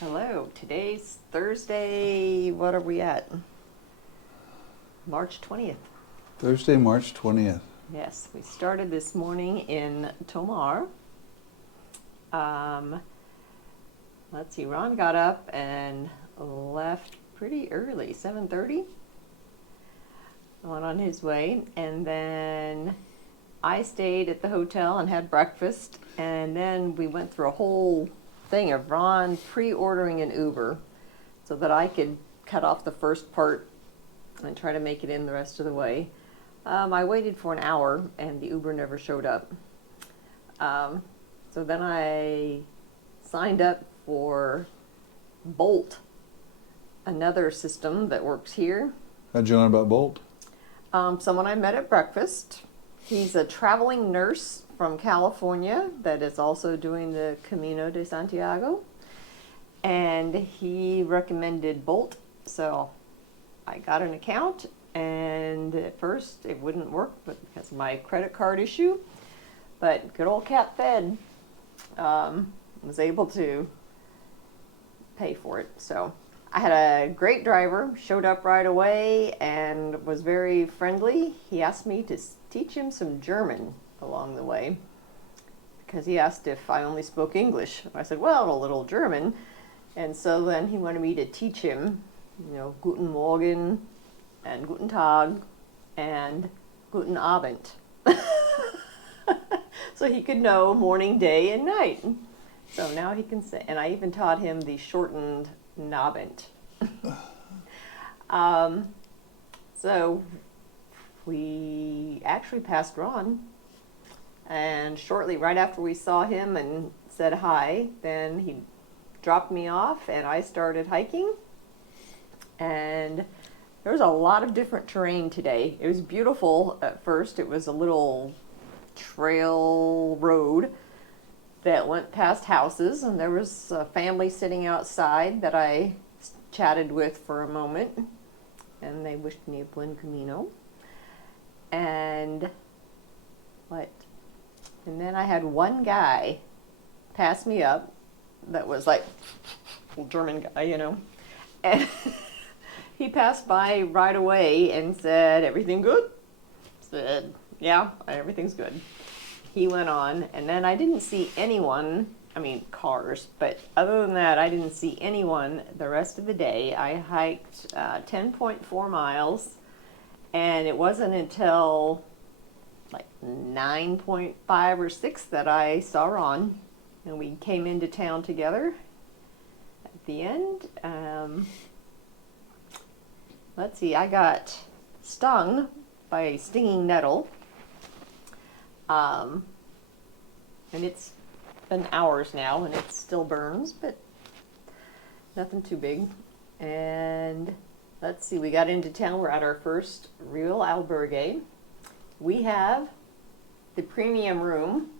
Hello, today's Thursday, what are we at? March 20th. Thursday, March 20th. Yes, we started this morning in Tomar. Let's see, Ron got up and left pretty early, 7:30, went on his way, and then I stayed at the hotel and had breakfast, and then we went through a whole thing of Ron pre-ordering an Uber so that I could cut off the first part and try to make it in the rest of the way. I waited for an hour and the Uber never showed up. So then I signed up for Bolt, another system that works here. How'd you learn about Bolt? Someone I met at breakfast. He's a traveling nurse from California that is also doing the Camino de Santiago. And he recommended Bolt. So I got an account, and at first it wouldn't work because of my credit card issue. But good old Cap Fed was able to pay for it. So I had a great driver, showed up right away and was very friendly. He asked me to teach him some German along the way because he asked if I only spoke English. I said, well, a little German. And so then he wanted me to teach him, Guten Morgen and Guten Tag and Guten Abend. So he could know morning, day, and night. So now he can say, and I even taught him the shortened Nabend. So we actually passed Ron, and shortly right after we saw him and said hi, then he dropped me off and I started hiking. And there was a lot of different terrain today. It was beautiful at first. It was a little trail road that went past houses, and there was a family sitting outside that I chatted with for a moment, and they wished me a buen camino. And then I had one guy pass me up that was like a German guy, and he passed by right away and said, "Everything good?" Said, "Yeah, everything's good." He went on, and then I didn't see anyone, cars, but other than that, I didn't see anyone the rest of the day. I hiked 10.4 miles, and it wasn't until like 9.5 or 6 that I saw Ron, and we came into town together at the end. Let's see, I got stung by a stinging nettle. And it's been hours now, and it still burns, but nothing too big. And let's see, we got into town. We're at our first real albergue. We have the premium room.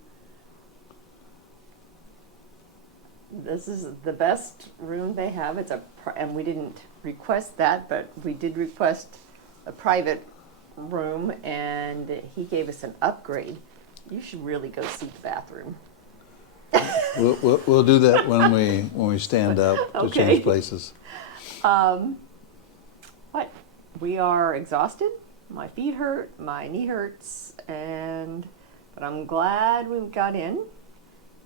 This is the best room they have. And we didn't request that, but we did request a private room, and he gave us an upgrade. You should really go see the bathroom. We'll do that when we stand up to Okay. change places. We are exhausted. My feet hurt, my knee hurts, but I'm glad we got in,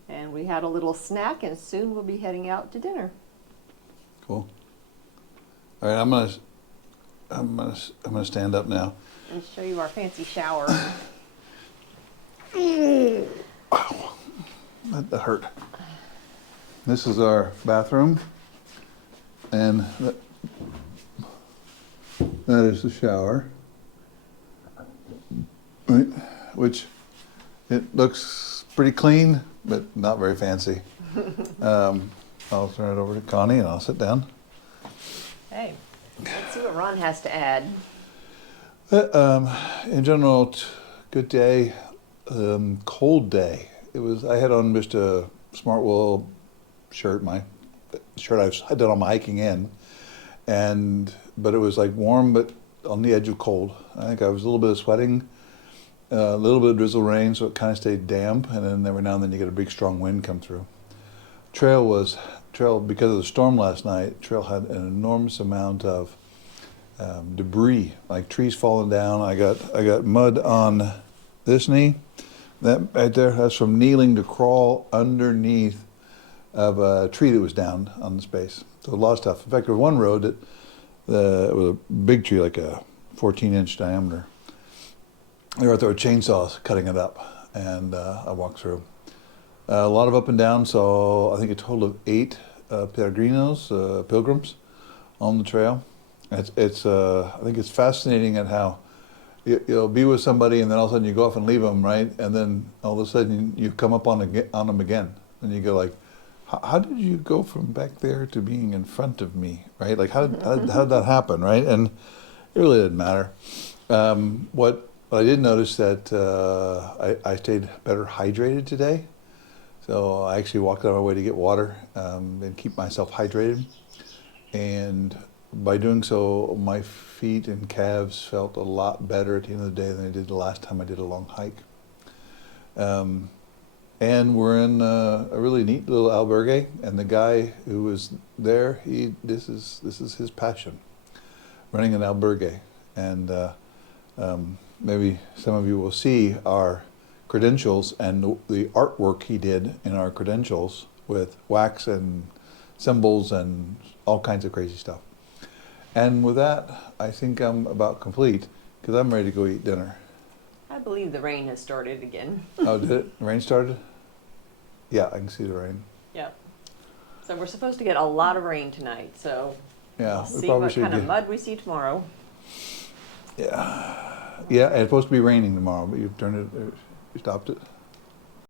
and we had a little snack, and soon we'll be heading out to dinner. Cool. All right, I'm gonna stand up now. And show you our fancy shower. Wow, that hurt. This is our bathroom, and that is the shower, right? Which it looks pretty clean, but not very fancy. I'll turn it over to Connie, and I'll sit down. Hey, let's see what Ron has to add. In general, good day. Cold day. I had on just a smart wool shirt, my shirt I did on my hiking in, but it was like warm, but on the edge of cold. I think I was a little bit of sweating, a little bit of drizzle rain, so it kind of stayed damp, and then every now and then you get a big strong wind come through. Trail was trail, because of the storm last night, trail had an enormous amount of debris, like trees falling down. I got mud on this knee. That right there, that's from kneeling to crawl underneath of a tree that was down on the space. So a lot of stuff. In fact, there was one road that it was a big tree, like a 14-inch diameter. They were out there with chainsaws cutting it up, and I walked through. A lot of up and down, so I think a total of 8 peregrinos, pilgrims, on the trail. I think it's fascinating at how you'll be with somebody and then all of a sudden you go off and leave them, right? And then all of a sudden you come up on them again, and you go like, how did you go from back there to being in front of me, right? Like how did that happen, right? And it really didn't matter. What I did notice that I stayed better hydrated today. So I actually walked out of my way to get water and keep myself hydrated. And by doing so, my feet and calves felt a lot better at the end of the day than they did the last time I did a long hike. And we're in a really neat little albergue, and the guy who was there, this is his passion, running an albergue. And maybe some of you will see our credentials and the artwork he did in our credentials with wax and symbols and all kinds of crazy stuff. And with that, I think I'm about complete, because I'm ready to go eat dinner. I believe the rain has started again. Oh, did it? The rain started? Yeah, I can see the rain. Yep. So we're supposed to get a lot of rain tonight, so Yeah, we'll we see probably what should kind of get. mud we see tomorrow. Yeah, and it's supposed to be raining tomorrow, but you've turned it, you stopped it.